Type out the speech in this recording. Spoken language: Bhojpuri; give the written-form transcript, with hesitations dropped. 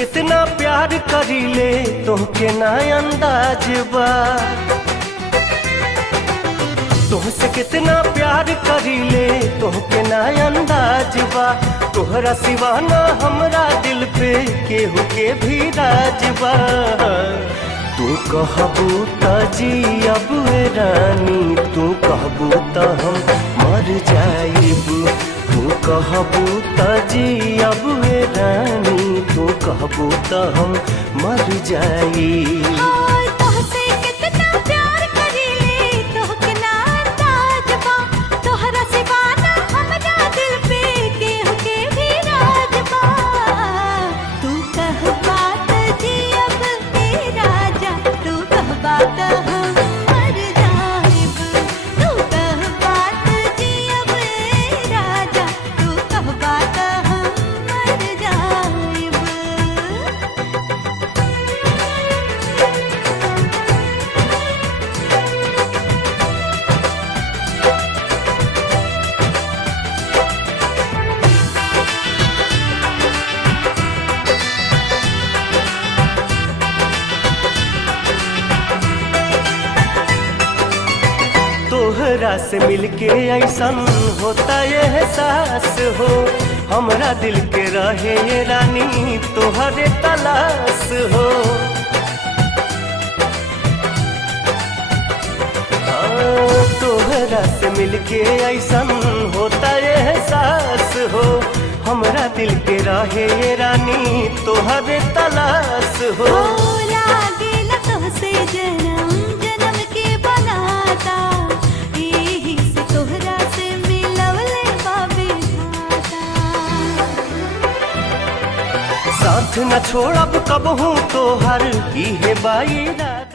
कितना प्यार करीले तोहके ना अंदाज बा। तुमसे कितना प्यार करीले तोहके ना अंदाज बा। तोहरा सिवा ना हमरा दिल पे केहू के भी राज बा। तू कहबू त जियब रानी, तू कहबू त हम मर जाइब। तू कहबू त जियब रानी, तू कहबू त हम मर जाइब। तोहरा से मिलके ऐसन होता ये एहसास हो। हमरा दिल के रहे ये रानी तोहरे तलाश हो। तोहरा से मिलके ऐसन होता ये एहसास हो। हमरा दिल के रहे ये रानी तोहरे तलाश हो। साथ न छोड़ब कबहू तोहर इहे बाई रात।